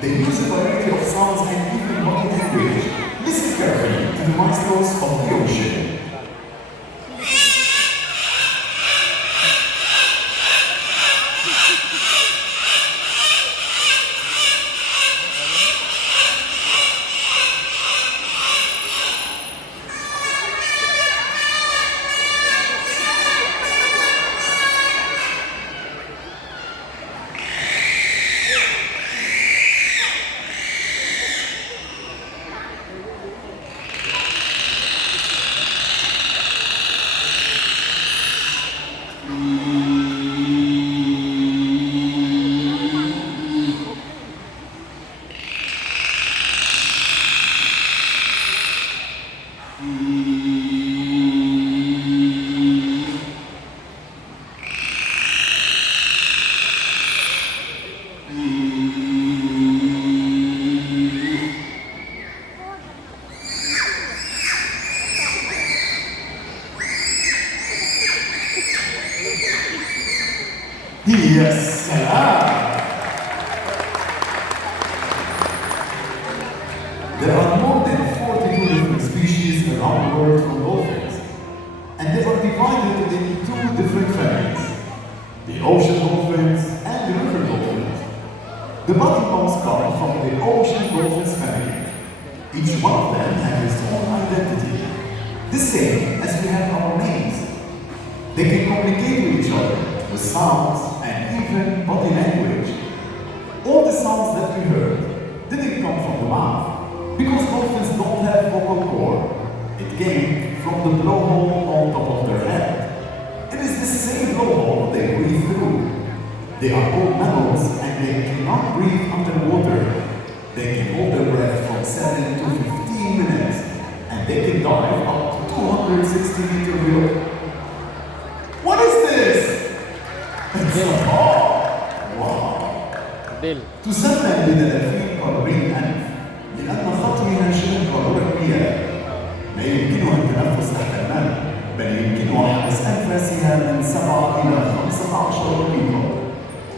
They use a variety of sounds and even body language. Listen carefully to the maestros of the ocean. Yes, there are more than 42 different species around the world from dolphins, and they are divided into two different families, the ocean dolphins and the river dolphins. The bottlenose come from the ocean dolphins family. Each one of them has its own identity, the same as we have our names. They can communicate with each other with sounds and even body language. All the sounds that we heard didn't come from the mouth, because dolphins don't have vocal cord. It came from the blowhole on top of their head. It is the same blowhole they breathe through. They are called mammals and they cannot breathe underwater. They can hold their breath from 7 to 15 minutes, and they can dive up to 260 meters below. What is this? It's a ball! Wow! تسمى بدلافين قاروري الأنف لأن خطرها شبه قارورة المياه. لا يمكنها التنفس تحت الماء، بل يمكنها حبس أنفاسها من 7 إلى 15 دقيقة.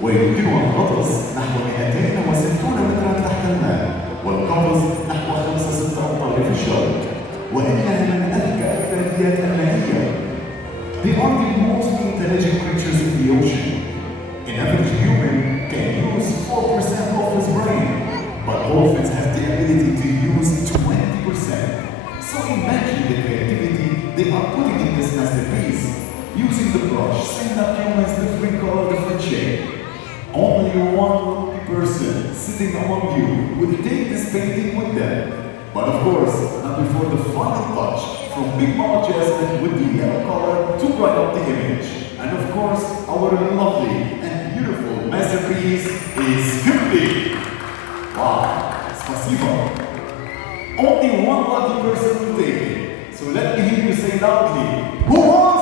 ويمكنها الغطس نحو 260 مترا تحت الماء، والقفز نحو 5-6 أمتار في الشرق. وإنها من أذكى الثدييات المائية. They are the most intelligent creatures in the ocean. An average human can use 4% of his brain, but dolphins have the ability to use 20%. So imagine the creativity they are putting in this masterpiece, using the brush, setting up humans different color, different shape. Only one lucky person sitting among you will take this painting with them. But of course, not before the final touch from Big Mama Jasmine with the yellow color to brighten up the image. And of course, our lovely and beautiful masterpiece is complete. Wow, spasibo. Only one lucky person